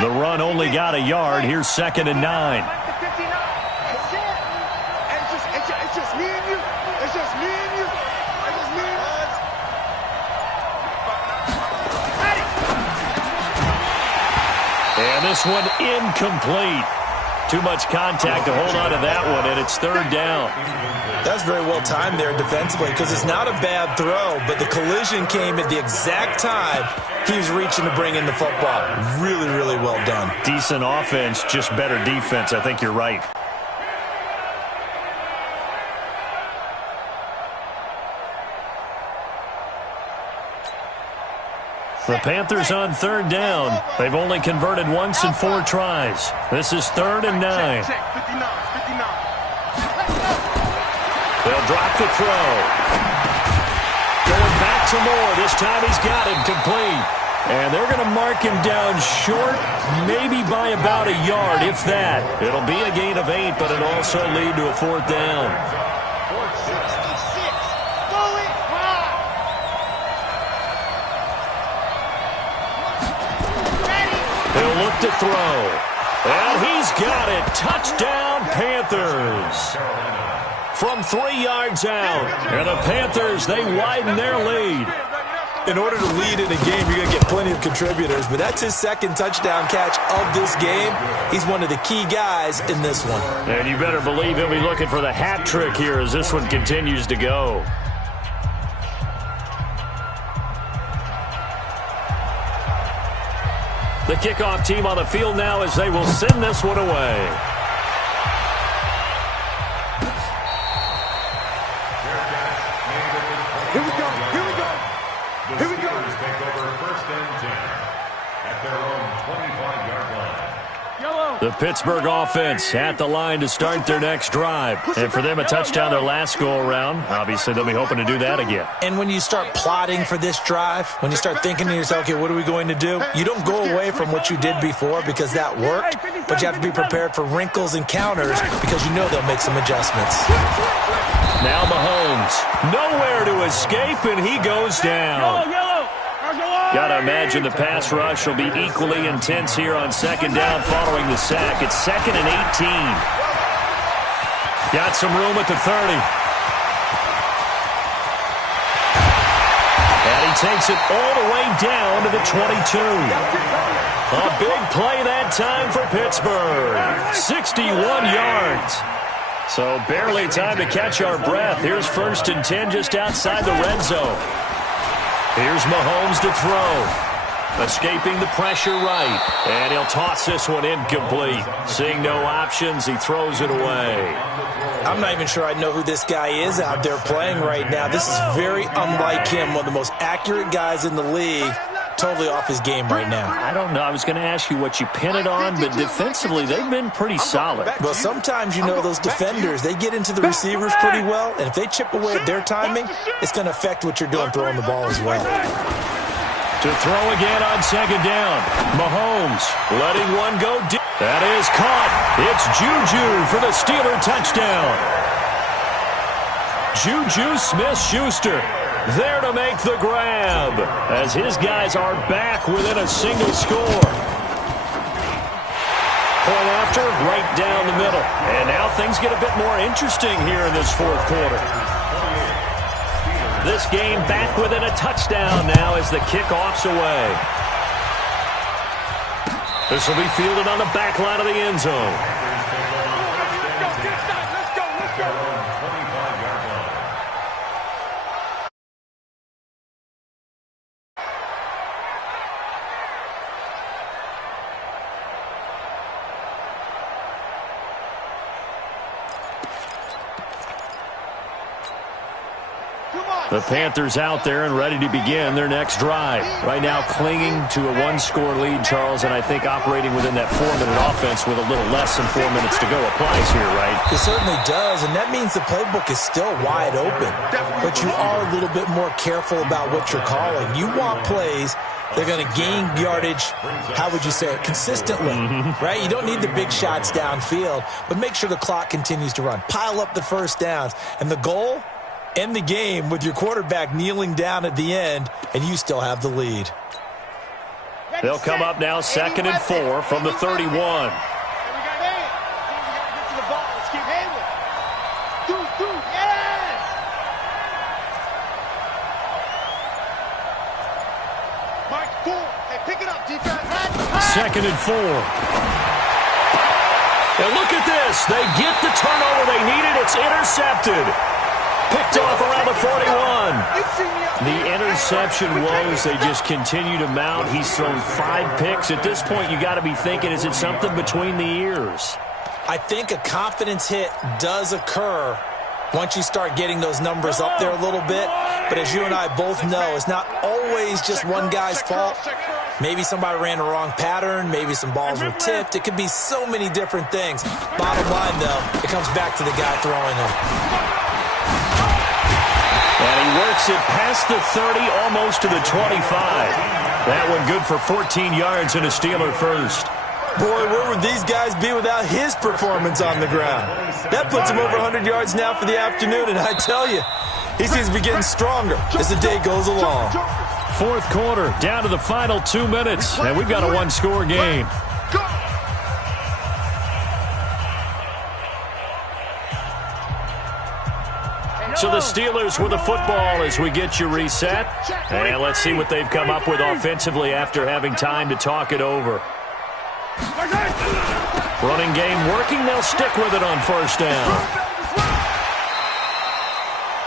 The run only got a yard. Here's 2nd and 9. It's just me and you. It's just me and you. It's just me and us. And this one incomplete. Too much contact to hold on to that one, and it's 3rd down. That's very well timed there defensively because it's not a bad throw, but the collision came at the exact time he was reaching to bring in the football. Really, really well done. Decent offense, just better defense. I think you're right. The Panthers on 3rd down. They've only converted once in 4 tries. This is 3rd and 9. They'll drop the throw. Going back to Moore. This time he's got it complete. And they're going to mark him down short, maybe by about a yard, if that. It'll be a gain of 8, but it'll also lead to a 4th down. He'll look to throw. And he's got it. Touchdown, Panthers. From 3 yards out. And the Panthers, they widen their lead. In order to lead in a game, you're going to get plenty of contributors, but that's his 2nd touchdown catch of this game. He's one of the key guys in this one. And you better believe he'll be looking for the hat trick here as this one continues to go. The kickoff team on the field now as they will send this one away. Here we go. Here we go. Here we go. The Steelers take over 1st and 10 at their own 25-yard line. The Pittsburgh offense at the line to start their next drive. And for them, a touchdown their last go-around. Obviously, they'll be hoping to do that again. And when you start plotting for this drive, when you start thinking to yourself, okay, what are we going to do? You don't go away from what you did before because that worked, but you have to be prepared for wrinkles and counters because you know they'll make some adjustments. Now Mahomes, nowhere to escape, and he goes down. Got to imagine the pass rush will be equally intense here on 2nd down following the sack. It's 2nd and 18. Got some room at the 30. And he takes it all the way down to the 22. A big play that time for Pittsburgh. 61 yards. So barely time to catch our breath. Here's 1st and 10 just outside the red zone. Here's Mahomes to throw. Escaping the pressure right. And he'll toss this one incomplete. Seeing no options, he throws it away. I'm not even sure I know who this guy is out there playing right now. This is very unlike him, one of the most accurate guys in the league. Totally off his game right now. I don't know. I was going to ask you what you pin it on, but defensively, they've been pretty solid. Well, sometimes, you know, those defenders, they get into the receivers pretty well, and if they chip away at their timing, it's going to affect what you're doing throwing the ball as well. To throw again on 2nd down. Mahomes letting one go deep. That is caught. It's Juju for the Steeler touchdown. Juju Smith-Schuster there to make the grab as his guys are back within a single score. Point after, right down the middle. And now things get a bit more interesting here in this 4th quarter. This game back within a touchdown now as the kickoff's away. This will be fielded on the back line of the end zone. Come on. The Panthers out there and ready to begin their next drive. Right now clinging to a one-score lead, Charles, and I think operating within that 4-minute offense with a little less than 4 minutes to go applies here, right? It certainly does, and that means the playbook is still wide open. But you are a little bit more careful about what you're calling. You want plays they're going to gain yardage, how would you say it, consistently, right? You don't need the big shots downfield, but make sure the clock continues to run. Pile up the first downs. And the goal, end the game with your quarterback kneeling down at the end, and you still have the lead. They'll come up now 2nd and 4 from the 31. Second and 4. And look at this. They get the turnover they needed. It's intercepted. Picked off around the 41. The interception woes, they just continue to mount. He's thrown 5 picks. At this point, you got to be thinking, is it something between the ears? I think a confidence hit does occur once you start getting those numbers up there a little bit. But as you and I both know, it's not always just one guy's fault. Maybe somebody ran the wrong pattern. Maybe some balls were tipped. It could be so many different things. Bottom line, though, it comes back to the guy throwing them. And he works it past the 30, almost to the 25. That one good for 14 yards and a Steeler first. Boy, where would these guys be without his performance on the ground? That puts him over 100 yards now for the afternoon, and I tell you, he seems to be getting stronger as the day goes along. Fourth quarter, down to the final 2 minutes, and we've got a one-score game. So the Steelers with the football as we get you reset. And let's see what they've come up with offensively after having time to talk it over. Running game working. They'll stick with it on first down.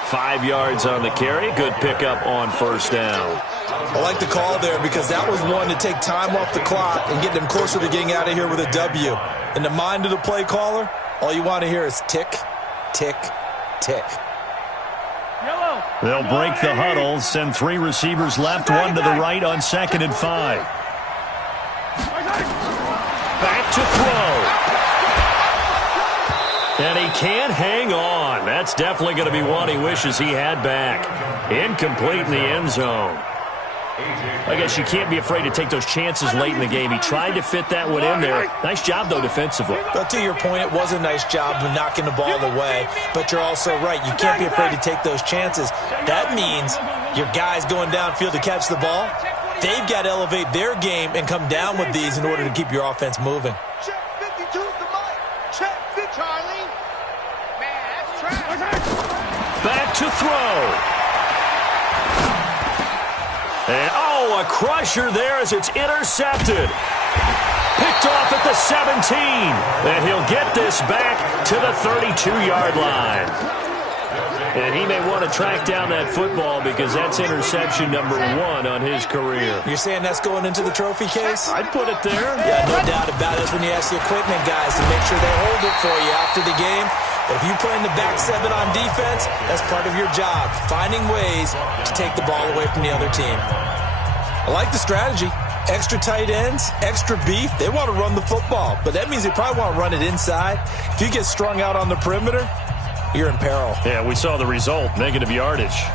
5 yards on the carry. Good pickup on first down. I like the call there because that was one to take time off the clock and get them closer to getting out of here with a W. In the mind of the play caller, all you want to hear is tick, tick, tick. They'll break the huddle, send 3 receivers left, 1 to the right on 2nd and 5. Back to throw. And he can't hang on. That's definitely going to be one he wishes he had back. Incomplete in the end zone. I guess you can't be afraid to take those chances late in the game. He tried to fit that one in there. Nice job, though, defensively. But to your point, it was a nice job of knocking the ball away. But you're also right. You can't be afraid to take those chances. That means your guys going downfield to catch the ball, they've got to elevate their game and come down with these in order to keep your offense moving. Check 52's the mic. Check 50, Charlie. Man, that's trash. Back to throw. And, a crusher there as it's intercepted. Picked off at the 17. And he'll get this back to the 32-yard line. And he may want to track down that football because that's interception number 1 on his career. You're saying that's going into the trophy case? I'd put it there. Yeah, no doubt about it. That's when you ask the equipment guys to make sure they hold it for you after the game. But if you play in the back 7 on defense, that's part of your job, finding ways to take the ball away from the other team. I like the strategy. Extra tight ends, extra beef. They want to run the football, but that means they probably want to run it inside. If you get strung out on the perimeter, you're in peril. Yeah, we saw the result, negative yardage.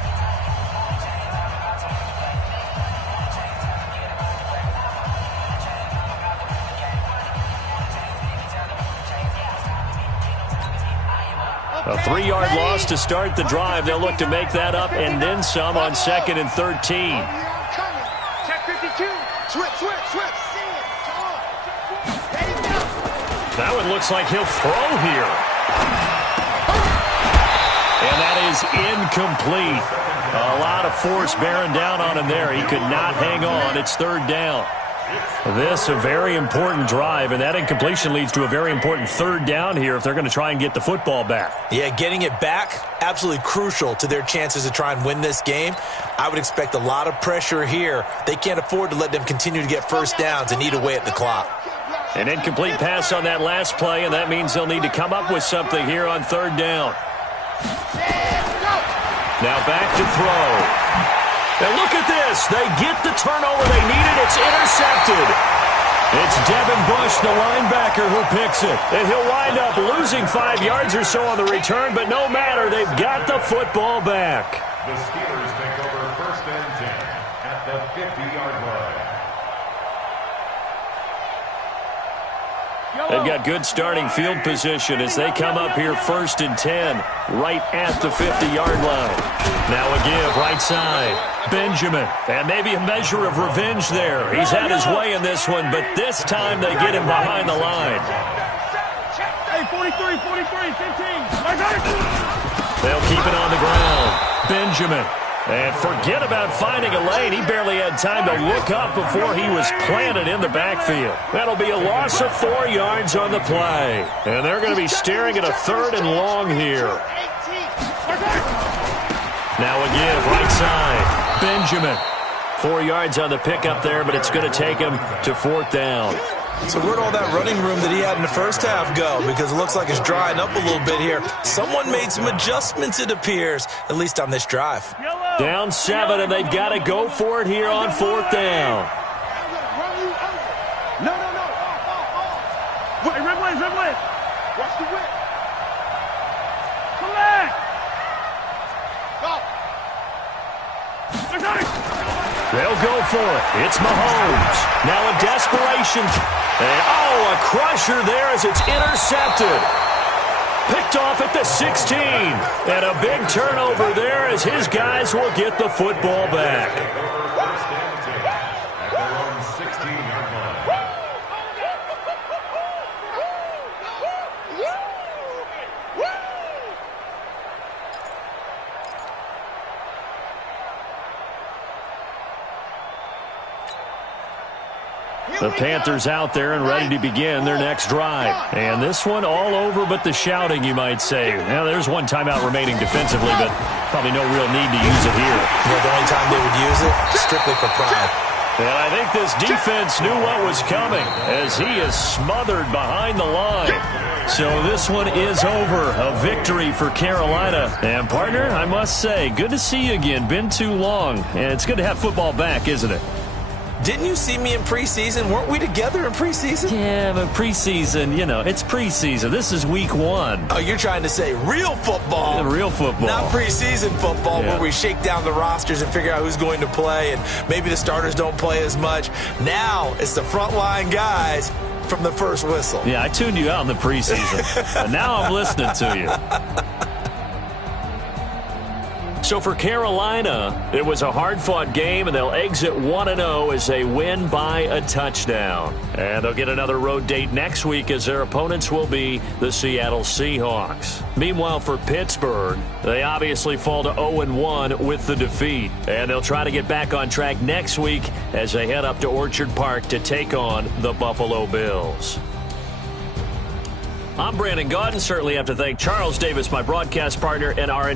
A 3-yard loss to start the drive. They'll look to make that up and then some on 2nd and 13. That one looks like he'll throw here. And that is incomplete. A lot of force bearing down on him there. He could not hang on. It's 3rd down. This a very important drive, and that incompletion leads to a very important 3rd down here if they're going to try and get the football back. Yeah, getting it back, absolutely crucial to their chances to try and win this game. I would expect a lot of pressure here. They can't afford to let them continue to get first downs and eat away at the clock. An incomplete pass on that last play, and that means they'll need to come up with something here on 3rd down. Now back to throw. And look at this. They get the turnover they needed. It's intercepted. It's Devin Bush, the linebacker, who picks it. And he'll wind up losing 5 yards or so on the return, but no matter, they've got the football back. The Steelers take over 1st and 10 at the 50-yard line. They've got good starting field position as they come up here 1st and 10, right at the 50-yard line. Now a give, right side. Benjamin, and maybe a measure of revenge there. He's had his way in this one, but this time they get him behind the line. Hey, 43, 15. They'll keep it on the ground. Benjamin. And forget about finding a lane. He barely had time to look up before he was planted in the backfield. That'll be a loss of 4 yards on the play. And they're going to be staring at a 3rd and long here. Now a give, right side. Benjamin. 4 yards on the pickup there, but it's going to take him to 4th down. So where'd all that running room that he had in the first half go? Because it looks like it's drying up a little bit here. Someone made some adjustments, it appears, at least on this drive. Down 7, and they've got to go for it here on 4th down. No. Wait, red blade. Watch the whip. Come back. Go. They'll go for it. It's Mahomes. Now a desperation. And, a crusher there as it's intercepted. Picked off at the 16. And a big turnover there as his guys will get the football back. First and 10 at their own 16-yard line. The Panthers out there and ready to begin their next drive. And this one all over but the shouting, you might say. Now, there's one timeout remaining defensively, but probably no real need to use it here. Yeah, the only time they would use it, strictly for pride. And I think this defense knew what was coming as he is smothered behind the line. So this one is over. A victory for Carolina. And, partner, I must say, good to see you again. Been too long. And it's good to have football back, isn't it? Didn't you see me in preseason? Weren't we together in preseason? Yeah, but preseason, it's preseason. This is week 1. Oh, you're trying to say real football. Yeah, real football. Not preseason football where we shake down the rosters and figure out who's going to play, and maybe the starters don't play as much. Now it's the frontline guys from the first whistle. Yeah, I tuned you out in the preseason, and now I'm listening to you. So for Carolina, it was a hard-fought game, and they'll exit 1-0 as they win by a touchdown. And they'll get another road date next week as their opponents will be the Seattle Seahawks. Meanwhile, for Pittsburgh, they obviously fall to 0-1 with the defeat. And they'll try to get back on track next week as they head up to Orchard Park to take on the Buffalo Bills. I'm Brandon Gaudin. Certainly have to thank Charles Davis, my broadcast partner, and our